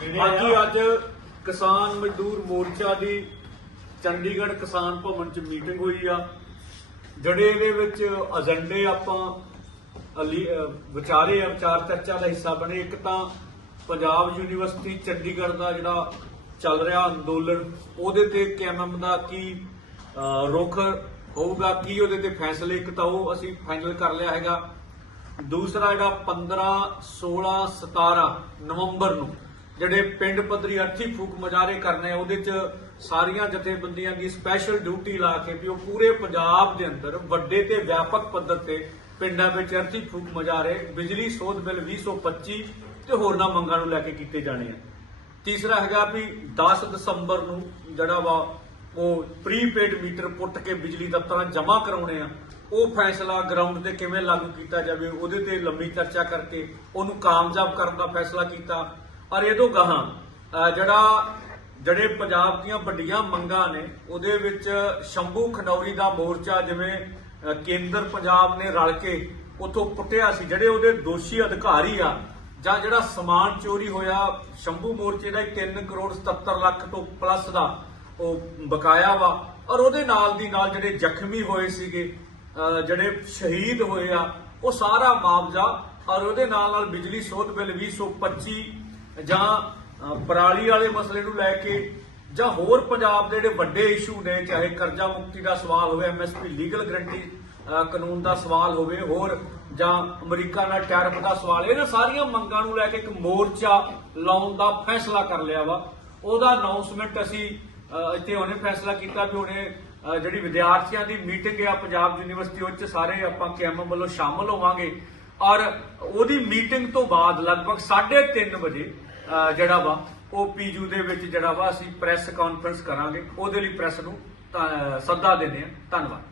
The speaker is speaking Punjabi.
ਹਾਂਜੀ ਅੱਜ ਕਿਸਾਨ ਮਜ਼ਦੂਰ ਮੋਰਚਾ ਦੀ ਚੰਡੀਗੜ੍ਹ ਕਿਸਾਨ ਭਵਨ ਚ ਮੀਟਿੰਗ ਹੋਈ ਆ। ਜਿਹੜੇ ਇਹਦੇ ਵਿੱਚ ਏਜੰਡੇ ਆਪਾਂ ਵਿਚਾਰੇ ਆ ਵਿਚਾਰ ਚਰਚਾ ਦਾ ਹਿੱਸਾ ਬਣੇ। ਇੱਕ ਤਾਂ ਪੰਜਾਬ ਯੂਨੀਵਰਸਿਟੀ ਚੰਡੀਗੜ੍ਹ ਦਾ ਜਿਹੜਾ ਚੱਲ ਰਿਹਾ ਅੰਦੋਲਨ ਉਹਦੇ ਤੇ ਕੇਐਮਐਮ ਦਾ ਕੀ ਰੁਖ ਹੋਊਗਾ ਕੀ ਉਹਦੇ ਤੇ ਫੈਸਲੇ? ਇੱਕ ਤਾਂ ਉਹ ਅਸੀਂ ਫਾਈਨਲ ਕਰ ਲਿਆ ਹੈਗਾ। ਦੂਸਰਾ ਜਿਹੜਾ 15 16 17 ਨਵੰਬਰ ਨੂੰ ਜਿਹੜੇ ਪਿੰਡ ਪੱਧਰੀ ਅਰਥੀ ਫੂਕ ਮੁਜ਼ਾਹਰੇ ਕਰਨੇ ਆ, ਉਹਦੇ ਚ ਸਾਰੀਆਂ ਜਥੇਬੰਦੀਆਂ ਦੀ ਸਪੈਸ਼ਲ ਡਿਊਟੀ ਲਾ ਕੇ ਵੀ ਉਹ ਪੂਰੇ ਪੰਜਾਬ ਦੇ ਅੰਦਰ ਵੱਡੇ ਤੇ ਵਿਆਪਕ ਪੱਧਰ ਤੇ ਪਿੰਡਾਂ ਵਿੱਚ ਅਰਥੀ ਫੂਕ ਮੁਜ਼ਾਹਰੇ ਬਿਜਲੀ ਸੋਧ ਬਿੱਲ 2025 ਤੇ ਹੋਰਨਾਂ ਮੰਗਾਂ ਨੂੰ ਲੈ ਕੇ ਕੀਤੇ ਜਾਣੇ ਆ। ਤੀਸਰਾ ਹੈਗਾ ਵੀ 10 ਦਸੰਬਰ ਨੂੰ ਜਿਹੜਾ ਵਾ ਉਹ ਪ੍ਰੀਪੇਡ ਮੀਟਰ ਪੁੱਟ ਕੇ ਬਿਜਲੀ ਦਫ਼ਤਰਾਂ ਜਮ੍ਹਾਂ ਕਰਾਉਣੇ ਆ, ਉਹ ਫੈਸਲਾ ਗਰਾਊਂਡ ਤੇ ਕਿਵੇਂ ਲਾਗੂ ਕੀਤਾ ਜਾਵੇ, ਉਹਦੇ ਤੇ ਲੰਮੀ ਚਰਚਾ ਕਰਕੇ ਉਹਨੂੰ ਕਾਮਯਾਬ ਕਰਨ ਦਾ ਫੈਸਲਾ ਕੀਤਾ। ਔਰ ਇਹ ਤੋਂ ਗਾਹਾਂ ਜਿਹੜਾ, ਜਿਹੜੇ ਪੰਜਾਬ ਦੀਆਂ ਵੱਡੀਆਂ ਮੰਗਾਂ ਨੇ, ਉਹਦੇ ਵਿੱਚ ਸ਼ੰਭੂ ਖਨੌਰੀ ਦਾ ਮੋਰਚਾ ਜਿਵੇਂ ਕੇਂਦਰ ਪੰਜਾਬ ਨੇ ਰਲ ਕੇ ਉਥੋਂ ਪੁੱਟਿਆ ਸੀ, ਜਿਹੜੇ ਉਹਦੇ ਦੋਸ਼ੀ ਅਧਿਕਾਰੀ ਆ, ਜਾਂ ਜਿਹੜਾ ਸਮਾਨ ਚੋਰੀ ਹੋਇਆ, ਸ਼ੰਭੂ ਮੋਰਚੇ ਦਾ 3 ਕਰੋੜ 77 ਲੱਖ ਤੋਂ ਪਲੱਸ ਦਾ ਉਹ ਬਕਾਇਆ ਵਾ, ਔਰ ਉਹਦੇ ਨਾਲ ਦੀ ਨਾਲ ਜਿਹੜੇ ਜ਼ਖਮੀ ਹੋਏ ਸੀਗੇ ਜਿਹੜੇ ਸ਼ਹੀਦ ਹੋਏ ਆ, ਉਹ ਸਾਰਾ ਮੁਆਵਜ਼ਾ ਔਰ ਉਹਦੇ ਨਾਲ ਨਾਲ ਬਿਜਲੀ ਸੋਧ ਬਿੱਲ 2025 ਜਾਂ ਪਰਾਲੀ ਵਾਲੇ ਮਸਲੇ ਨੂੰ ਲੈ ਕੇ ਜਾਂ ਹੋਰ ਪੰਜਾਬ ਦੇ ਜਿਹੜੇ ਵੱਡੇ ਇਸ਼ੂ ਨੇ, ਚਾਹੇ ਕਰਜ਼ਾ ਮੁਕਤੀ ਦਾ ਸਵਾਲ ਹੋਵੇ ਐਮਐਸਪੀ ਲੀਗਲ ਗਰੰਟੀ ਕਾਨੂੰਨ ਦਾ ਸਵਾਲ ਹੋਵੇ, ਹੋਰ ਜਾਂ ਅਮਰੀਕਾ ਨਾਲ ਟੈਰਿਫ ਦਾ ਸਵਾਲ, ਇਹਨਾਂ ਸਾਰੀਆਂ ਮੰਗਾਂ ਨੂੰ ਲੈ ਕੇ ਇੱਕ ਮੋਰਚਾ ਲਾਉਣ ਦਾ ਫੈਸਲਾ ਕਰ ਲਿਆ ਵਾ। ਉਹਦਾ ਅਨਾਉਂਸਮੈਂਟ ਅਸੀਂ ਇੱਥੇ ਉਹਨੇ ਫੈਸਲਾ ਕੀਤਾ ਵੀ ਉਹਨੇ ਜਿਹੜੀ ਵਿਦਿਆਰਥੀਆਂ ਦੀ ਮੀਟਿੰਗ ਆ, ਪੰਜਾਬ ਯੂਨੀਵਰਸਿਟੀ ਉਹ ਸਾਰੇ ਆਪਾਂ ਕੈਮ ਵੱਲੋਂ ਸ਼ਾਮਲ ਹੋਵਾਂਗੇ। ਔਰ ਉਹਦੀ ਮੀਟਿੰਗ ਤੋਂ ਬਾਅਦ ਲਗਭਗ 3:30 ਵਜੇ ਜਿਹੜਾ ਵਾ, ਉਹ ਪੀਯੂ ਦੇ ਵਿੱਚ ਜਿਹੜਾ ਵਾ, ਅਸੀਂ ਪ੍ਰੈਸ ਕਾਨਫਰੰਸ ਕਰਾਂਗੇ। ਉਹਦੇ ਲਈ ਪ੍ਰੈਸ ਨੂੰ ਸੱਦਾ ਦਿੰਦੇ ਆ ਧੰਨਵਾਦ।